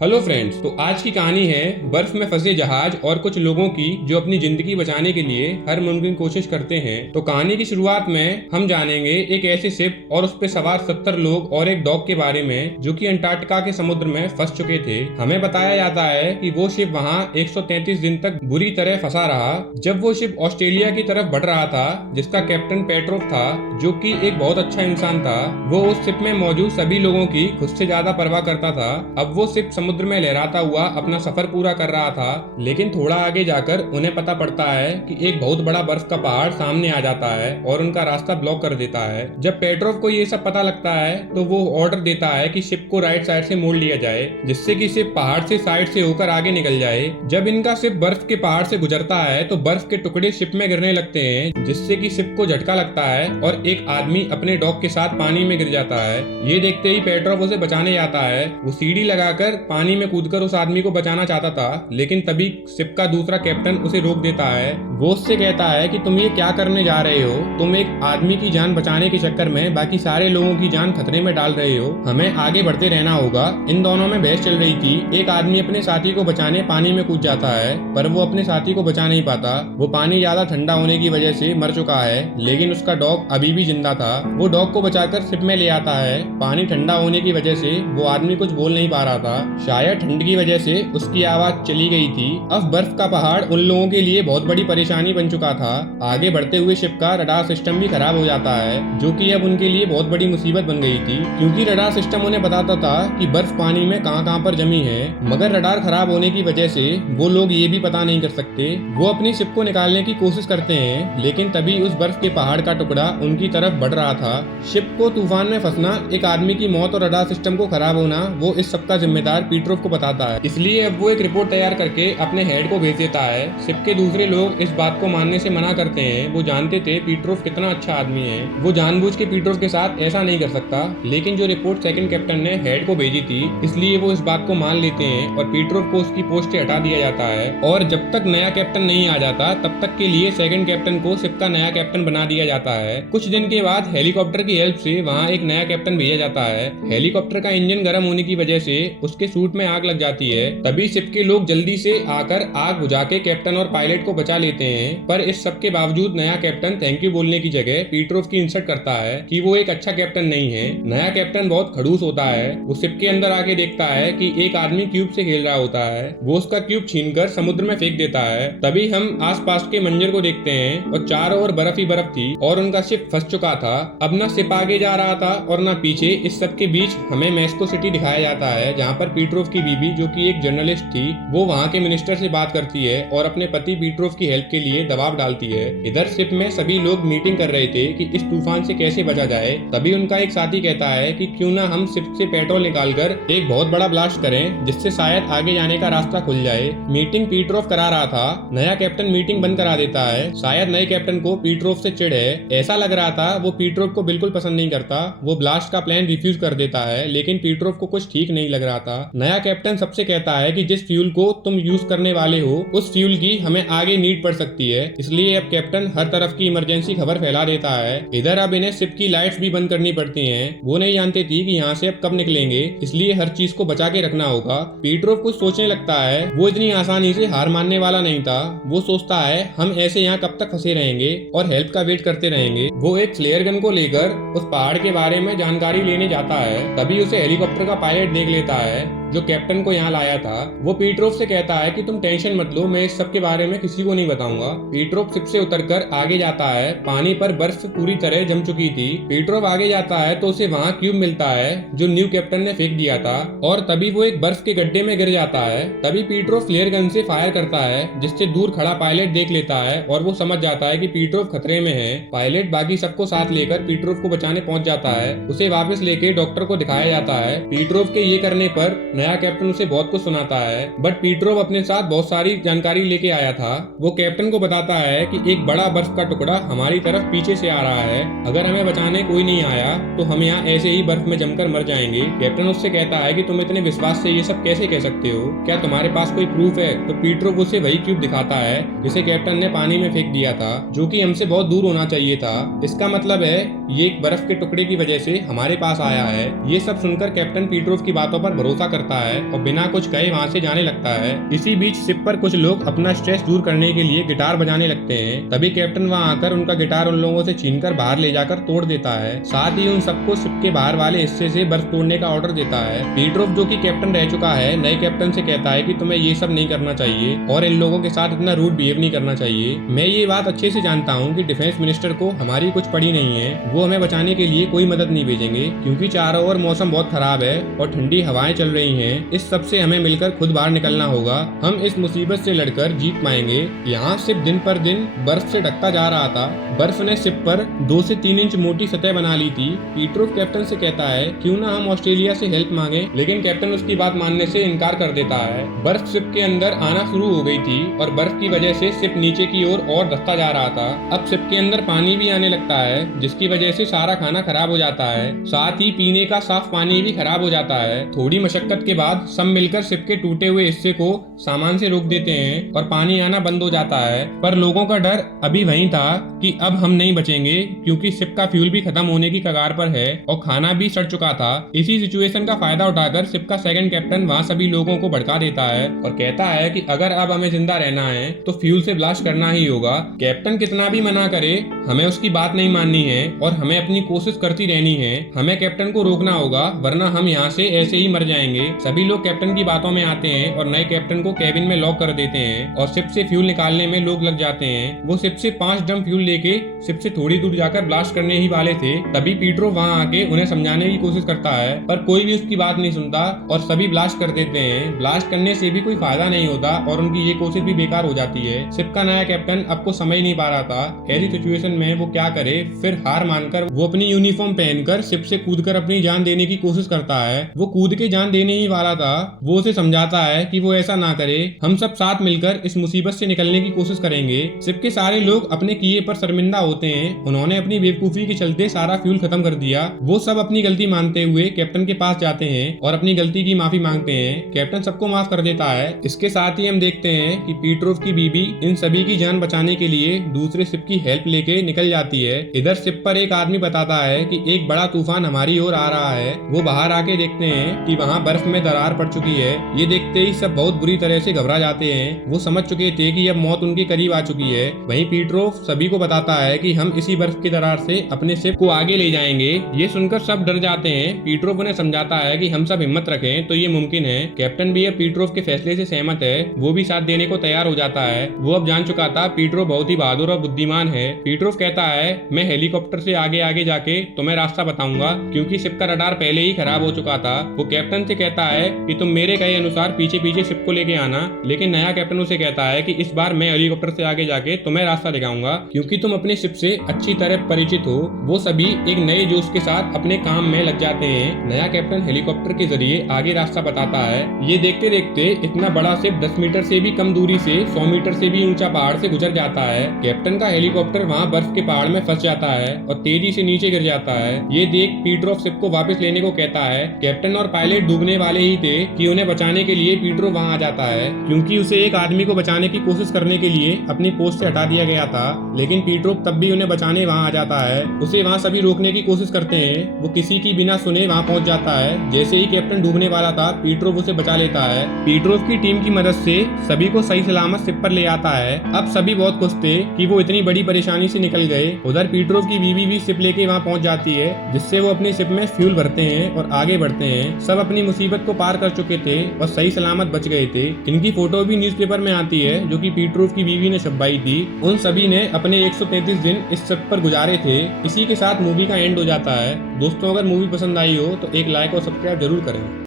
Hello friends. तो आज की कहानी है बर्फ में फंसे जहाज और कुछ लोगों की जो अपनी जिंदगी बचाने के लिए हर मुमकिन कोशिश करते हैं। तो कहानी की शुरुआत में हम जानेंगे एक ऐसे शिप और उस पे सवार 70 लोग और एक डॉग के बारे में जो कि अंटार्कटिका के समुद्र में फंस चुके थे। हमें बताया जाता है कि वो शिप वहाँ 133 दिन तक बुरी तरह फंसा रहा। जब वो शिप ऑस्ट्रेलिया की तरफ बढ़ रहा था, जिसका कैप्टन पेट्रोव था, जो कि एक बहुत अच्छा इंसान था, वो उस शिप में मौजूद सभी लोगों की खुद से ज्यादा परवाह करता था। अब वो शिप समुद्र में लहराता हुआ अपना सफर पूरा कर रहा था, लेकिन थोड़ा आगे जाकर उन्हें पता पड़ता है कि एक बहुत बड़ा बर्फ का पहाड़ सामने आ जाता है और उनका रास्ता ब्लॉक कर देता है। जब पेट्रोव को ये सब पता लगता है तो वो ऑर्डर देता है कि शिप को राइट साइड से मोड़ लिया जाए, जिससे कि शिप पहाड़ से साइड से होकर आगे निकल जाए। जब इनका शिप बर्फ के पहाड़ से गुजरता है तो बर्फ के टुकड़े शिप में गिरने लगते हैं, जिससे कि शिप को झटका लगता है और एक आदमी अपने डॉग के साथ पानी में गिर जाता है। ये देखते ही पेट्रोव उसे बचाने जाता है। वो सीढ़ी लगाकर पानी में कूदकर उस आदमी को बचाना चाहता था, लेकिन तभी शिप का दूसरा कैप्टन उसे रोक देता है। वो उससे कहता है कि तुम ये क्या करने जा रहे हो? तुम एक आदमी की जान बचाने के चक्कर में बाकी सारे लोगों की जान खतरे में डाल रहे हो। हमें आगे बढ़ते रहना होगा। इन दोनों में बहस चल रही थी। एक आदमी अपने साथी को बचाने पानी में कूद जाता है, पर वो अपने साथी को बचा नहीं पाता। वो पानी ज्यादा ठंडा होने की वजह से मर चुका है, लेकिन उसका डॉग अभी भी जिंदा था। वो डॉग को बचाकर शिप में ले आता है। पानी ठंडा होने की वजह से वो आदमी कुछ बोल नहीं पा रहा था। शायद ठंड की वजह से उसकी आवाज चली गई थी। अब बर्फ का पहाड़ उन लोगों के लिए बहुत बड़ी परेशानी बन चुका था। आगे बढ़ते हुए शिप का रडार सिस्टम भी खराब हो जाता है, जो कि अब उनके लिए बहुत बड़ी मुसीबत बन गई थी, क्योंकि रडार सिस्टम उन्हें बताता था कि बर्फ पानी में कहां पर जमी है, मगर रडार खराब होने की वजह से वो लोग ये भी पता नहीं कर सकते। वो अपनी शिप को निकालने की कोशिश करते हैं, लेकिन तभी उस बर्फ के पहाड़ का टुकड़ा उनकी तरफ बढ़ रहा था। शिप को तूफान में फंसना, एक आदमी की मौत और रडार सिस्टम को खराब होना, वो इस सब का जिम्मेदार पेट्रोव को बताता है। इसलिए अब वो एक रिपोर्ट तैयार करके अपने हेड को भेज देता है। शिप के दूसरे लोग इस बात को मानने से मना करते हैं। वो जानते थे पेट्रोव कितना अच्छा आदमी है। वो जानबूझ के पेट्रोव के साथ ऐसा नहीं कर सकता, लेकिन जो रिपोर्ट सेकंड कैप्टन ने हेड को भेजी थी, इसलिए वो इस बात को मान लेते हैं और पेट्रोव को उसकी पोस्ट से हटा दिया जाता है। और जब तक नया कैप्टन नहीं आ जाता, तब तक के लिए सेकंड कैप्टन को शिप का नया कैप्टन बना दिया जाता है। कुछ दिन के बाद हेलीकॉप्टर की हेल्प से वहाँ एक नया कैप्टन भेजा जाता है। हेलीकॉप्टर का इंजन गर्म होने की वजह से उसके सूट में आग लग जाती है। तभी शिप के लोग जल्दी से आकर आग बुझा के कैप्टन और पायलट को बचा लेते हैं। पर इस सब के बावजूद नया कैप्टन थैंक यू बोलने की जगह पेट्रोव की इंसल्ट करता है कि वो एक अच्छा कैप्टन नहीं है। नया कैप्टन बहुत खड़ूस होता है। वो शिप के अंदर आके देखता है कि एक आदमी क्यूब से खेल रहा होता है। वो उसका क्यूब छीनकर समुद्र में फेंक देता है। तभी हम आसपास के मंजर को देखते हैं और चारों ओर बर्फ ही बर्फ थी और उनका शिप फंस चुका था। अब ना शिप आगे जा रहा था और ना पीछे। इस सब के बीच हमें मेक्सिको सिटी दिखाया जाता है, जहाँ पर पेट्रोव की बीबी, जो कि एक जर्नलिस्ट थी, वो वहाँ के मिनिस्टर से बात करती है और अपने पति पेट्रोव की हेल्प के लिए दबाव डालती है। इधर शिप में सभी लोग मीटिंग कर रहे थे कि इस तूफान से कैसे बचा जाए। तभी उनका एक साथी कहता है कि क्यों ना हम शिप से पेट्रोल निकालकर एक बहुत बड़ा ब्लास्ट करें, जिससे शायद आगे जाने का रास्ता खुल जाए। मीटिंग पेट्रोव करा रहा था। नया कैप्टन मीटिंग बंद करा देता है। शायद नए कैप्टन को पेट्रोव से चिढ़ है, ऐसा लग रहा था। वो पेट्रोव को बिल्कुल पसंद नहीं करता। वो ब्लास्ट का प्लान रिफ्यूज कर देता है, लेकिन पेट्रोव को कुछ ठीक नहीं लग रहा था। नया कैप्टन सबसे कहता है कि जिस फ्यूल को तुम यूज करने वाले हो, उस फ्यूल की हमें आगे नीड पड़ सकती है, इसलिए अब कैप्टन हर तरफ की इमरजेंसी खबर फैला देता है। इधर अब इन्हें शिप की लाइट्स भी बंद करनी पड़ती हैं। वो नहीं जानते थी कि यहाँ से अब कब निकलेंगे, इसलिए हर चीज को बचा के रखना होगा। पेट्रोव कुछ सोचने लगता है। वो इतनी आसानी से हार मानने वाला नहीं था। वो सोचता है हम ऐसे यहाँ कब तक फंसे रहेंगे और हेल्प का वेट करते रहेंगे। वो एक फ्लेयर गन को लेकर उस पहाड़ के बारे में जानकारी लेने जाता है। तभी उसे हेलीकॉप्टर का पायलट देख लेता है, जो कैप्टन को यहाँ लाया था। वो पेट्रोव से कहता है कि तुम टेंशन मत लो, मैं इस सब के बारे में किसी को नहीं बताऊंगा। पेट्रोव शिप से उतरकर आगे जाता है। पानी पर बर्फ पूरी तरह जम चुकी थी। पेट्रोव आगे जाता है तो उसे वहाँ क्यूब मिलता है, जो न्यू कैप्टन ने फेंक दिया था, और तभी वो एक बर्फ के गड्ढे में गिर जाता है। तभी पेट्रोव फ्लेयर गन से फायर करता है, जिससे दूर खड़ा पायलट देख लेता है और वो समझ जाता है कि पेट्रोव खतरे में है। पायलट बाकी सबको साथ लेकर पेट्रोव को बचाने पहुंच जाता है। उसे वापस लेके डॉक्टर को दिखाया जाता है। पेट्रोव के ये करने पर नया कैप्टन उसे बहुत कुछ सुनाता है, बट पेट्रोव अपने साथ बहुत सारी जानकारी लेके आया था। वो कैप्टन को बताता है कि एक बड़ा बर्फ का टुकड़ा हमारी तरफ पीछे से आ रहा है। अगर हमें बचाने कोई नहीं आया तो हम यहाँ ऐसे ही बर्फ में जमकर मर जाएंगे। कैप्टन उससे कहता है कि तुम इतने विश्वास से ये सब कैसे कह सकते हो? क्या तुम्हारे पास कोई प्रूफ है? तो पेट्रोव उसे वही क्यूब दिखाता है जिसे कैप्टन ने पानी में फेंक दिया था, जो कि हमसे बहुत दूर होना चाहिए था। इसका मतलब है ये एक बर्फ के टुकड़े की वजह से हमारे पास आया है। ये सब सुनकर कैप्टन पेट्रोव की बातों पर भरोसा करता करता है और बिना कुछ कहे वहाँ से जाने लगता है। इसी बीच शिप पर कुछ लोग अपना स्ट्रेस दूर करने के लिए गिटार बजाने लगते हैं। तभी कैप्टन वहाँ आकर उनका गिटार उन लोगों से छीनकर बाहर ले जाकर तोड़ देता है। साथ ही उन सबको शिप के बाहर वाले हिस्से से बर्फ तोड़ने का ऑर्डर देता है। पीटरोफ जो कि कैप्टन रह चुका है, नए कैप्टन से कहता है कि तुम्हें ये सब नहीं करना चाहिए और इन लोगों के साथ इतना रूड बिहेव नहीं करना चाहिए। मैं ये बात अच्छे से जानता हूँ कि डिफेंस मिनिस्टर को हमारी कुछ पड़ी नहीं है, वो हमें बचाने के लिए कोई मदद नहीं भेजेंगे क्योंकि चारों ओर मौसम बहुत खराब है और ठंडी हवाएं चल रही हैं। इस सब से हमें मिलकर खुद बाहर निकलना होगा। हम इस मुसीबत से लड़कर जीत पाएंगे। यहाँ शिप दिन पर दिन बर्फ से ढकता जा रहा था। बर्फ ने शिप पर 2 से 3 इंच मोटी सतह बना ली थी। पीटरोफ कैप्टन से कहता है क्यों ना हम ऑस्ट्रेलिया से हेल्प मांगे, लेकिन कैप्टन उसकी बात मानने से इनकार कर देता है। बर्फ शिप के अंदर आना शुरू हो गई थी और बर्फ की वजह से शिप नीचे की ओर और धंसता जा रहा था। अब शिप के अंदर पानी भी आने लगता है जिसकी वजह से सारा खाना खराब हो जाता है। साथ ही पीने का साफ पानी भी खराब हो जाता है। थोड़ी मशक्कत के बाद सब मिलकर शिप के टूटे हुए हिस्से को सामान से रोक देते हैं और पानी आना बंद हो जाता है। पर लोगों का डर अभी वही था कि अब हम नहीं बचेंगे क्योंकि शिप का फ्यूल भी खत्म होने की कगार पर है और खाना भी सड़ चुका था। इसी सिचुएशन का फायदा उठाकर शिप का सेकंड कैप्टन वहाँ सभी लोगों को भड़का देता है और कहता है कि अगर अब हमें जिंदा रहना है तो फ्यूल से ब्लास्ट करना ही होगा। कैप्टन कितना भी मना करे हमें उसकी बात नहीं माननी है और हमें अपनी कोशिश करती रहनी है। हमें कैप्टन को रोकना होगा वरना हम यहाँ से ऐसे ही मर जाएंगे। सभी लोग कैप्टन की बातों में आते हैं और नए कैप्टन को कैबिन में लॉक कर देते हैं और शिप से फ्यूल निकालने में लोग लग जाते हैं। वो शिप से 5 ड्रम फ्यूल लेके शिप से थोड़ी दूर जाकर ब्लास्ट करने ही वाले थे। तभी पीटरोफ वहाँ आके उन्हें समझाने की कोशिश करता है पर कोई भी उसकी बात नहीं सुनता और सभी ब्लास्ट कर देते हैं। ब्लास्ट करने से भी कोई फायदा नहीं होता और उनकी ये कोशिश भी बेकार हो जाती है। शिप का नया कैप्टन अब को समझ नहीं पा रहा था ऐसी सिचुएशन में वो क्या करे। फिर हार मानकर वो अपनी यूनिफॉर्म पहनकर शिप से कूदकर अपनी जान देने की कोशिश करता है। वो कूद के जान देने ही वाला था। वो उसे समझाता है कि वो ऐसा ना करे, हम सब साथ मिलकर इस मुसीबत से निकलने की कोशिश करेंगे। शिप के सारे लोग अपने किए पर शर्मिंदा होते हैं। उन्होंने अपनी बेवकूफी के चलते सारा फ्यूल खत्म कर दिया। वो सब अपनी गलती मानते हुए कैप्टन के पास जाते हैं और अपनी गलती की माफी मांगते हैं। कैप्टन सबको माफ कर देता है। इसके साथ ही हम देखते हैं कि पीटरोफ की बीबी इन सभी की जान बचाने के लिए दूसरे शिप की हेल्प लेके निकल जाती है। इधर शिप पर एक आदमी बताता है कि एक बड़ा तूफान हमारी ओर आ रहा है। वो बाहर आके देखते हैं कि वहाँ बर्फ में दरार पड़ चुकी है। ये देखते ही सब बहुत बुरी तरह से घबरा जाते हैं। वो समझ चुके थे कि अब मौत उनके करीब आ चुकी है। वहीं पीटरोफ सभी को बताता है कि हम इसी बर्फ की दरार से अपने शिप को आगे ले जाएंगे। ये सुनकर सब डर जाते हैं। पीटरोफ उन्हें समझाता है कि हम सब हिम्मत रखें तो ये मुमकिन है। कैप्टन भी अब पीटरोफ के फैसले से सहमत है। वो भी साथ देने को तैयार हो जाता है। वो अब जान चुका था पीटरोफ बहुत ही बहादुर और बुद्धिमान है। पीटरोफ कहता है मैं हेलीकॉप्टर से आगे आगे जाके तुम्हें रास्ता बताऊंगा क्योंकि शिप का रडार पहले ही खराब हो चुका था। वो कैप्टन से कहता है कि तुम मेरे कहे अनुसार पीछे पीछे शिप को लेके आना, लेकिन नया कैप्टन उसे कहता है कि इस बार मैं हेलीकॉप्टर से आगे जाके तुम्हें रास्ता दिखाऊंगा क्योंकि तुम अपनी शिप से अच्छी तरह परिचित हो। वो सभी एक नए जोश के साथ अपने काम में लग जाते हैं। नया कैप्टन हेलीकॉप्टर के जरिए आगे रास्ता बताता है। ये देखते देखते इतना बड़ा शिप 10 मीटर से भी कम दूरी से 100 मीटर से भी ऊंचा पहाड़ से गुजर जाता है। कैप्टन का हेलीकॉप्टर वहाँ बर्फ के पहाड़ में फंस जाता है और तेजी से नीचे गिर जाता है। ये देख पीटरोफ शिप को वापस लेने को कहता है। कैप्टन और पायलट डूबने वाले ही थे कि उन्हें बचाने के लिए पीटरोफ वहाँ आ जाता है क्योंकि उसे एक आदमी को बचाने की कोशिश करने के लिए अपनी पोस्ट से हटा दिया गया था। लेकिन पीटरोफ तब भी उन्हें बचाने वहाँ आ जाता है। उसे वहाँ सभी रोकने की कोशिश करते हैं। वो किसी की बिना सुने वहाँ पहुँच जाता है। जैसे ही कैप्टन डूबने वाला था पीटरोफ उसे बचा लेता है। पीटरोफ की टीम की मदद से सभी को सही सलामत शिप पर ले आता है। अब सभी बहुत खुश थे कि वो इतनी बड़ी परेशानी से निकल गए। उधर पीटरोफ की बीवी भी शिप लेके वहाँ पहुँच जाती है जिससे वो अपनी शिप में फ्यूल भरते हैं और आगे बढ़ते हैं। सब अपनी मुसीबत को पार कर चुके थे और सही सलामत बच गए थे। इनकी फोटो भी न्यूज़पेपर में आती है जो कि पीटरोफ की बीवी ने छपवाई थी। उन सभी ने अपने 133 दिन इस शिप पर गुजारे थे। इसी के साथ मूवी का एंड हो जाता है। दोस्तों अगर मूवी पसंद आई हो तो एक लाइक और सब्सक्राइब जरूर करें।